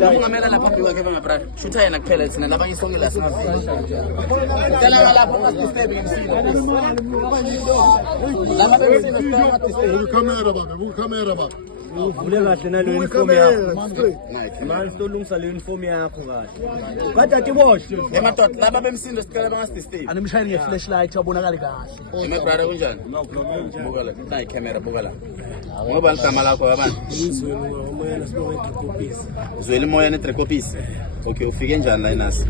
Ngamela lapha kwakhe bangabrada. Shutha yena kuphela thina labanye sonke la singavi. Tela lapha ungadisturb ngemsini. Lama bemsini singadisturb. Kamera baba. Uvule kahle nalo uniform yakho. Manje solungisa le uniform yakho kahle. Kadade bosh. Emadoda laba bemsini sicela bangasidisturb. Animshayini ngeflashlight abonakala kahle. Emabrada kunjani? Buka la. Nayi camera buka la. Ngoba igama lakho abantu. Uzwela imoya ne-3 Okay, ufike njani la inasi?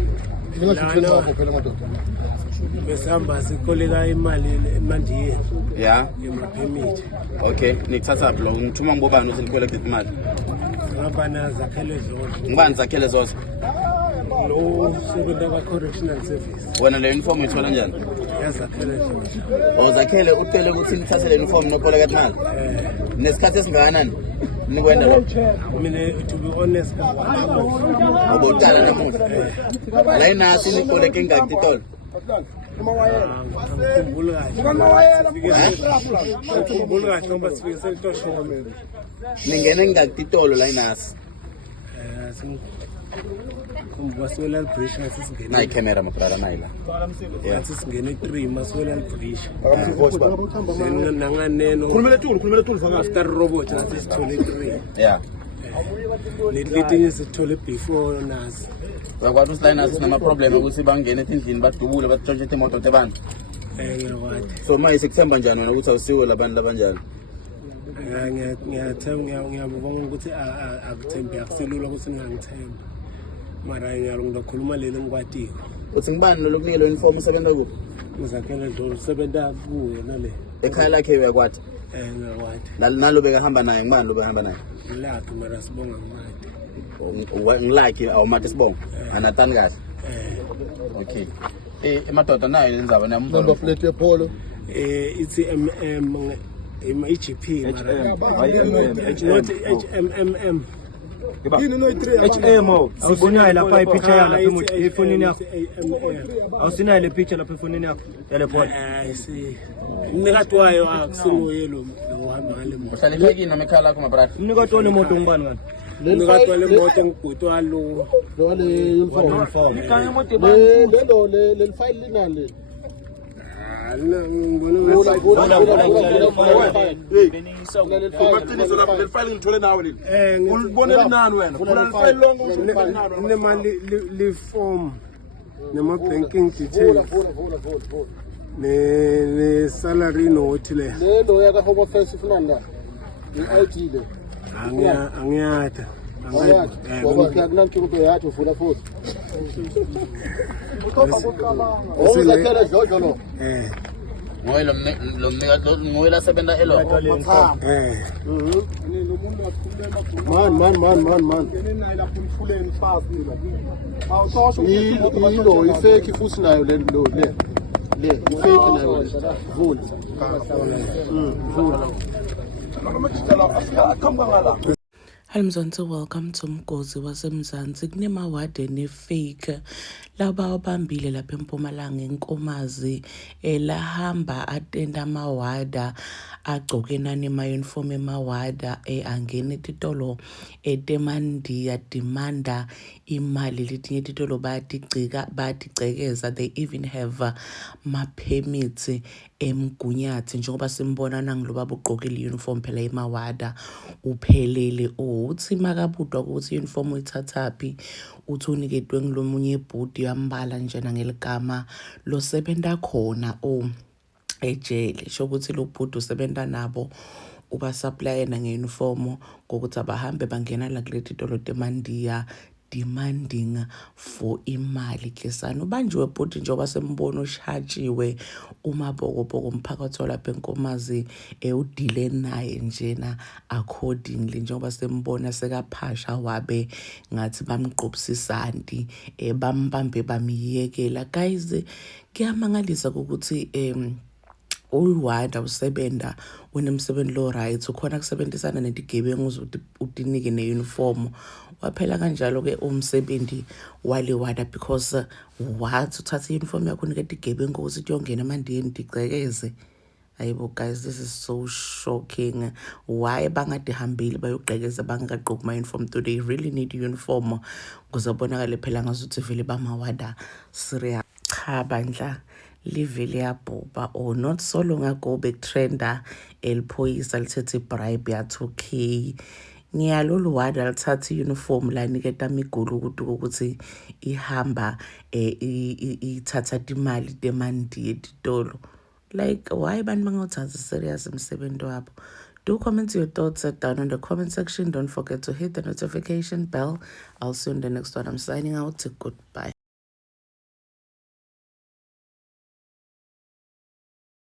Besihamba sikoleka imali eMandiyeni. Yeah. Yema-permit. Okay, nikuthatha lo ngithuma ngibobani ukuthi nikolekte imali. Ngabana zakhele zonke. Ngibani zakhele zozo? Lo sebenza kwa-correctional service. Wena le uniform uyithola njani? Yazakhele zonke. Uzakhele ucele ukuthi nithathe le uniform nokoleka imali. Nesikhathi esingakanani? Nikwenda lo? Mina to be honest Ubotala namuhla. La inasi nikoleke ingakho itolo. Ningene ngakho itolo la inasi. Nayi camera mabrada nayi la. Yeah. Singene 3 maswela bridge. Khulumela eTulu fanga. After robot sithole 3. Yeah. Letinye sithole before nasi. Uyakwazi ukuthi la inasi sinama problem ukuthi bangene endlini badubule batshontshe imoto tebantu. Ngiyakwazi. So manje sekuthemba njani wena ukuthi awusiwe labantu labanjani? Ngiyabonga ukuthi akuthembi akuselula ukuthi ngangithemba. Mara ngiyakhuluma leli ngikwatiko. Uthi ngibani lokunikela uniform usebenza kuphi? Ngizakhele Dlomo usebenza kuyo nale. Ekhaya lakhe uyakwathi? Ngiyakwathi. Nalo bekahamba naye ngibani lo behamba naye? Ngilaphi mara sibonga ngimade. Ngilike awumathi sibonga. Anatani kahle. Okay. Emadoda nayo lenzaba nami. Number plate yepolo. It's IGP not HMM. HMO. Awusinayo lapha ipicture yakho efonini yakho. Awusinayo le picture lapha efonini yakho. Yale phone. Si. Umnikati wayo akusiloye lo ohamba ngale moto. Uhlala ekhaya noma ekhaya lakho mabrada? Umnikati wale moto ngibani ngani? Umnikati wale moto ngibhutwa lo. Lo le uniform. Ikanye moto Le file linale. Form nema-banking details ne-salary note le Lento yaka Home Affairs ufuna la. I-ID le. angiyatha Ngoba kunanto kube yathi ufuna futhi. Uzakhele Jojo lo. Ngoye lo mnika ngoye la sebenza elo. Man. Yilo ifake futhi nayo le ifake nayo. Vula. Mzansi, welcome to Mgozi waseMzansi. Kunemawadi ne-fake laba abambile lapha eMpumalanga eNkomazi lahamba atenda amawada agcoke nani ama-uniform emawada angene titolo etemandiya demanda imali letinye titolo bayatigcekeza. They even have ma-permits emgunyathi njengoba simbona nangiloba ugqokile uniform phela emawada uphelele. Uthi makabudwa ukuthi uniform uyithathaphi uthi uniketwe ngilomunye ibhudi yambala njena ngeligama lo sebenza khona ejele sho ukuthi lo bhudi usebenza nabo uba supplyena ngeuniform ngokuthi abahambe bangena la kuleti tolo temandiya demanding for imali kesana. Ubanjiwe bhodi njengoba sembona ushajiwe umabokoboko umphakathi lapha eNkomazi udile naye njena accordingly njengoba sembona sekaphasha wabe ngathi bamqophisisandi bambambe bamiyekela. Guys, kuyamangalisa ukuthi uwada usebenda unemsebenzi lo right ukhona kusebenzisana netigebengu ukuthi utinike neuniform waphela kanjalo ke umsebenzi wale wada because wathi uthatha uniform yakho unikete igebengu ukuthi yongena eMandiyeni digcekeze. Hayibo guys, this is so shocking. Why bangadihambile bayogqekeza bangagqoki ama-uniform? Do they really need uniform? Because abonakale phela ngazuthi vele bamawada serious. Cha bandla livele yabhubha, or not so long ago betrenda eliphoyisa lithethe bribe ya 2K. Ngiyalolu wada lithatha uniform la niketa migulu ukuthi ihamba ithatha imali demandi editolo. Like, why bantu bangawuthatha serious umsebenzi wabo? Do comment your thoughts down in the comment section. Don't forget to hit the notification bell. I'll see you in the next one. I'm signing out. Goodbye.